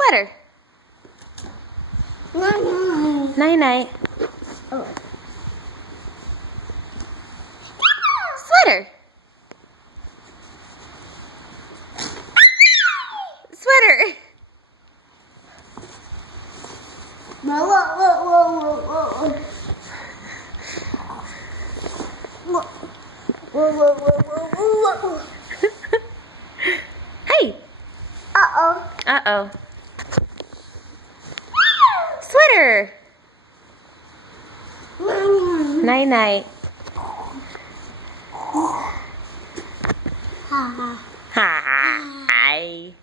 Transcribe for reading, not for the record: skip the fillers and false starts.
Sweater. Night night. Oh. Sweater. Sweater. Whoa, whoa, whoa, whoa, whoa. Whoa, whoa, whoa, whoa, whoa. Hey. Uh-oh. Uh-oh. Sweater. Night night. Ha ha. Hi.